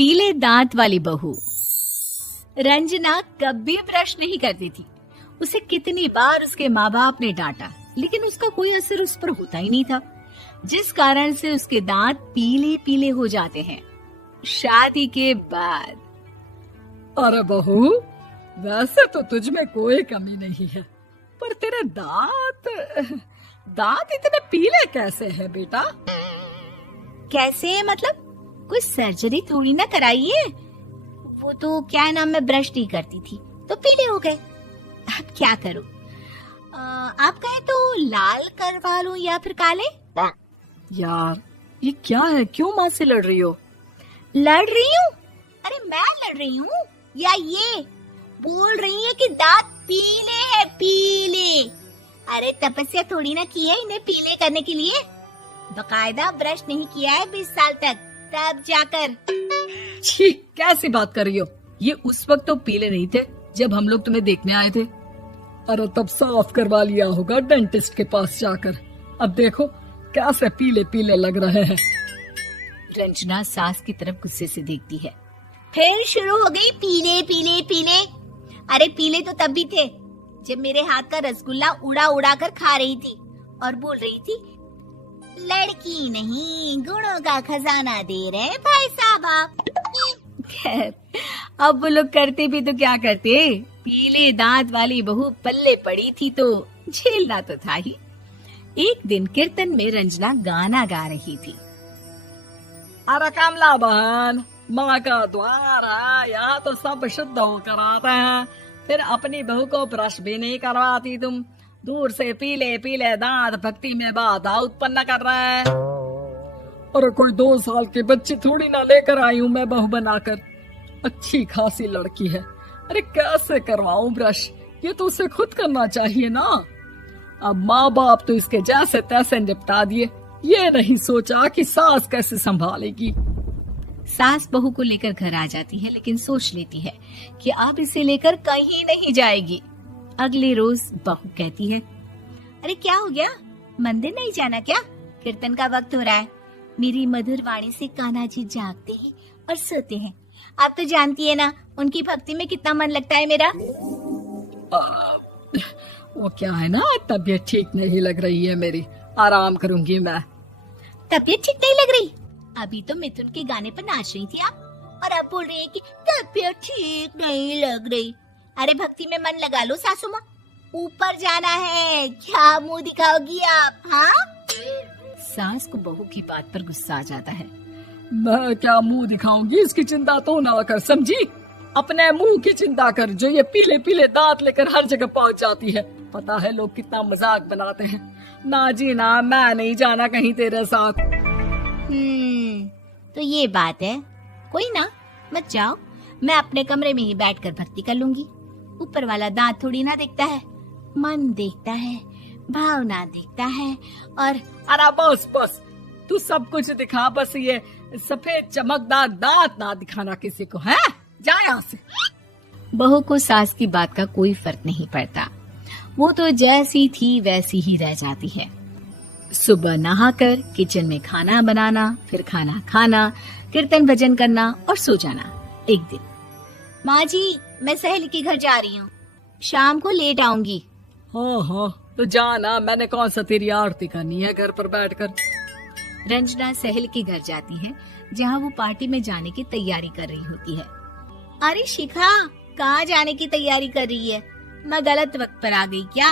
पीले दांत वाली बहू। रंजना कभी ब्रश नहीं करती थी। उसे कितनी बार उसके माँ बाप ने डांटा, लेकिन उसका कोई असर उस पर होता ही नहीं था, जिस कारण से उसके दांत पीले पीले हो जाते हैं। शादी के बाद। अरे बहू, वैसे तो तुझ में कोई कमी नहीं है, पर तेरे दांत इतने पीले कैसे हैं बेटा? कैसे मतलब? कोई सर्जरी थोड़ी ना कराई है। वो तो क्या नाम, मैं ब्रश नहीं करती थी तो पीले हो गए। अब क्या करूं? आप कहें तो लाल करवा लूं या फिर काले? यार ये क्या है, क्यों माँ से लड़ रही हो? लड़ रही हूँ? अरे मैं लड़ रही हूँ या ये बोल रही है कि दांत पीले हैं, पीले। अरे तपस्या थोड़ी ना की है इन्हें पीले करने के लिए। बकायदा ब्रश नहीं किया है 20 साल तक, तब जाकर। छी, कैसी बात कर रही हो? ये उस वक्त तो पीले नहीं थे जब हम लोग तुम्हें देखने आए थे। अरे तब साफ करवा लिया होगा डेंटिस्ट के पास जाकर। अब देखो कैसे पीले पीले लग रहे हैं। रंजना सास की तरफ गुस्से से देखती है। फिर शुरू हो गई पीले पीले पीले। अरे पीले तो तब भी थे जब मेरे हाथ का रसगुल्ला उड़ा उड़ा कर खा रही थी और बोल रही थी, लड़की नहीं गुणों का खजाना दे रहे भाई साहब आप। खैर, अब वो लोग करते भी तो क्या करते, पीले दांत वाली बहू पल्ले पड़ी थी तो झेलना तो था ही। एक दिन कीर्तन में रंजना गाना गा रही थी। अरे कमला बहन, माँ का द्वार है, यहाँ तो सब शुद्ध होकर आते हैं, फिर अपनी बहू को ब्रश भी नहीं करवाती तुम। दूर से पीले पीले दांत भक्ति में बाधा उत्पन्न कर रहे हैं। अरे कोई 2 साल के बच्चे थोड़ी ना लेकर आई हूँ मैं बहू बनाकर। अच्छी खासी लड़की है, अरे कैसे करवाऊं ब्रश? ये तो उसे खुद करना चाहिए ना। अब माँ बाप तो इसके जैसे तैसे निपटा दिए, ये नहीं सोचा कि सास कैसे संभालेगी। सास बहू को लेकर घर आ जाती है, लेकिन सोच लेती है कि अब इसे लेकर कहीं नहीं जाएगी। अगले रोज बहू कहती है, अरे क्या हो गया, मंदिर नहीं जाना क्या? कीर्तन का वक्त हो रहा है। मेरी मधुर वाणी से कान्हा जी जागते हैं और सोते हैं। आप तो जानती है ना उनकी भक्ति में कितना मन लगता है मेरा। वो क्या है ना, तबीयत ठीक नहीं लग रही है मेरी, आराम करूंगी मैं। तबीयत ठीक नहीं लग रही? अभी तो मिथुन के गाने पर नाच रही थी आप, और अब बोल रही है कि तबीयत ठीक नहीं लग रही। अरे भक्ति में मन लगा लो सासू माँ, ऊपर जाना है, क्या मुंह दिखाओगी आप? हाँ? सास को बहू की बात पर गुस्सा आ जाता है। मैं क्या मुंह दिखाऊंगी, इसकी चिंता तो ना कर, समझी? अपने मुंह की चिंता कर, जो ये पीले पीले दांत लेकर हर जगह पहुंच जाती है। पता है लोग कितना मजाक बनाते हैं। ना जी ना, मैं नहीं जाना कहीं तेरे साथ। तो ये बात है। कोई ना, मत जाओ, मैं अपने कमरे में ही बैठकर भक्ति कर लूंगी। ऊपर वाला दांत थोड़ी ना देखता है, मन देखता है, भावना देखता है। और अरे बस बस, तू सब कुछ दिखा, बस ये सफेद चमकदार दांत ना दिखाना किसी को, है? जा यहाँ से। बहू को सास की बात का कोई फर्क नहीं पड़ता, वो तो जैसी थी वैसी ही रह जाती है। सुबह नहाकर किचन में खाना बनाना, फिर खाना खाना, कीर्तन भजन करना और सो जाना। एक दिन, माँ जी मैं सहेली के घर जा रही हूँ, शाम को लेट आऊंगी। हाँ हाँ तो जाना, मैंने कौन सा तेरी आरती करनी है घर पर बैठकर। रंजना सहेली के घर जाती है, जहाँ वो पार्टी में जाने की तैयारी कर रही होती है। अरे शिखा, कहाँ जाने की तैयारी कर रही है? मैं गलत वक्त पर आ गई क्या?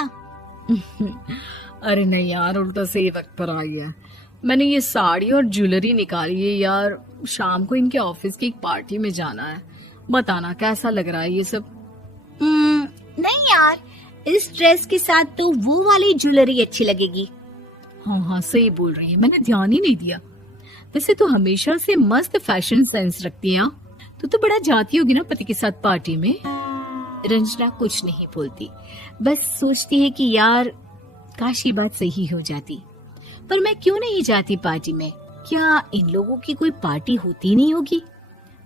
अरे नहीं यार, उल्टा सही वक्त पर आ गया। मैंने ये साड़ी और ज्वेलरी निकाली है यार, शाम को इनके ऑफिस की एक पार्टी में जाना है। बताना कैसा लग रहा है ये सब? नहीं यार, इस ड्रेस के साथ तो वो वाली ज्वेलरी अच्छी लगेगी। हाँ हाँ सही बोल रही है, मैंने ध्यान ही नहीं दिया। वैसे तो हमेशा से मस्त फैशन सेंस रखती है। तो बड़ा जाती होगी ना पति के साथ पार्टी में। रंजना कुछ नहीं बोलती, बस सोचती है कि यार काश ये बात सही हो जाती, पर मैं क्यों नहीं जाती पार्टी में? क्या इन लोगों की कोई पार्टी होती नहीं होगी?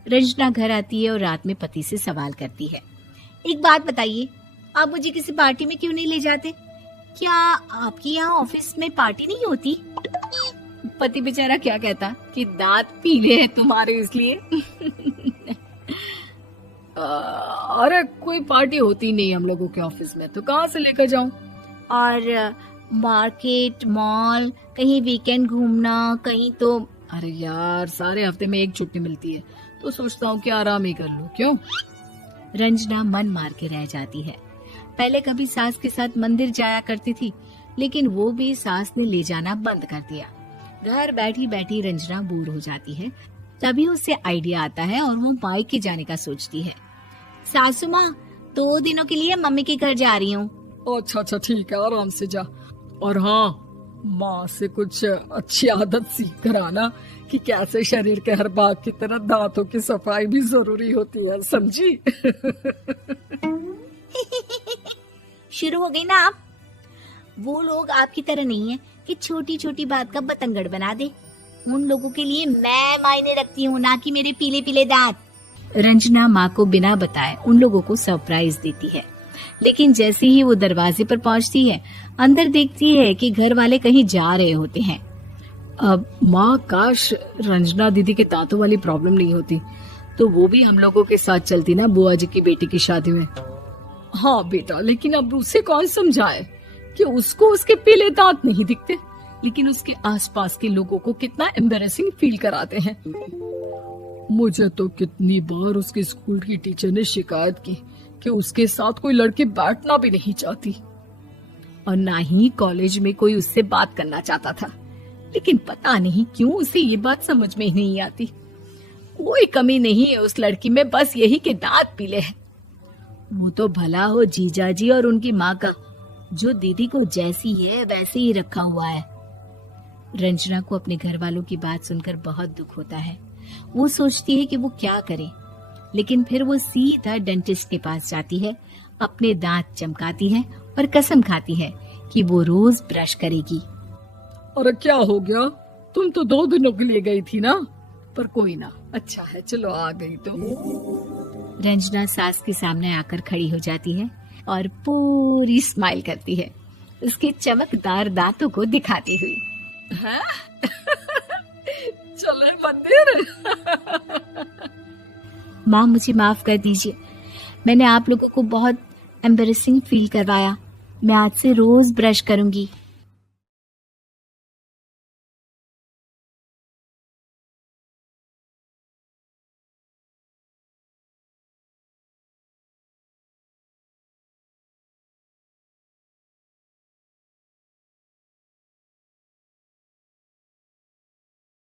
रंजना घर आती है और रात में पति से सवाल करती है, एक बात बताइए, आप मुझे किसी पार्टी में क्यों नहीं ले जाते? क्या आपके यहाँ ऑफिस में पार्टी नहीं होती? पति बेचारा क्या कहता कि दांत पीले हैं तुम्हारे इसलिए। अरे कोई पार्टी होती नहीं हम लोगों के ऑफिस में, तो कहाँ से लेकर जाऊं? और मार्केट, मॉल, कहीं वीकेंड घूमना, कहीं तो। अरे यार, सारे हफ्ते में एक छुट्टी मिलती है, तो सोचता हूँ कि आराम ही कर लूं। क्यों? रंजना मन मार के रह जाती है। पहले कभी सास के साथ मंदिर जाया करती थी, लेकिन वो भी सास ने ले जाना बंद कर दिया। घर बैठी बैठी रंजना बोर हो जाती है। तभी उसे आइडिया आता है और वो मायके जाने का सोचती है। सासू माँ, 2 दिनों के लिए मम्मी के घर जा रही हूँ। अच्छा ठीक है, आराम से जा। और हाँ, माँ से कुछ अच्छी आदत सीख कर आना कि कैसे शरीर के हर भाग की तरह दांतों की सफाई भी जरूरी होती है, समझी? शुरू हो गई ना आप। वो लोग आपकी तरह नहीं है कि छोटी छोटी बात का बतंगड़ बना दे। उन लोगों के लिए मैं मायने रखती हूँ, ना कि मेरे पीले पीले दांत। रंजना माँ को बिना बताए उन लोगों को सरप्राइज देती है, लेकिन जैसे ही वो दरवाजे पर पहुंचती है, अंदर देखती है कि घर वाले कहीं जा रहे होते हैं। अब माँ, काश रंजना दीदी के दांतों वाली प्रॉब्लम नहीं होती, तो वो भी हम लोगों के साथ चलती ना बुआ जी की बेटी की शादी में। हाँ बेटा, लेकिन अब उसे कौन समझाए कि उसको उसके पीले दांत नहीं दिखते, लेकिन उसके आसपास के लोगों को कितना एम्बैरेसिंग फील कराते हैं। मुझे तो कितनी बार उसके स्कूल की टीचर ने शिकायत की कि उसके साथ कोई लड़की बैठना भी नहीं चाहती, और ना ही कॉलेज में कोई उससे बात करना चाहता था। लेकिन पता नहीं क्यों उसे ये बात समझ में ही नहीं आती। कोई कमी नहीं है उस लड़की में, बस यही कि दांत पीले हैं। वो तो भला हो जीजाजी और उनकी माँ का, जो दीदी को जैसी है वैसे ही रखा हुआ है। रंजना को अपने घर वालों की बात सुनकर बहुत दुख होता है। वो सोचती है कि वो क्या करे, लेकिन फिर वो सीधा डेंटिस्ट के पास जाती है, अपने दांत चमकाती है और कसम खाती है कि वो रोज ब्रश करेगी। अरे क्या हो गया? तुम तो 2 दिनों के लिए गई थी ना, पर कोई ना, अच्छा है, चलो आ गई तो। रंजना सास के सामने आकर खड़ी हो जाती है और पूरी स्माइल करती है, उसके चमकदार दांतों को दिखाती हुई। चले मंदिर। माँ, मुझे माफ कर दीजिए, मैंने आप लोगों को बहुत एम्बैरेसिंग फील करवाया। मैं आज से रोज ब्रश करूंगी।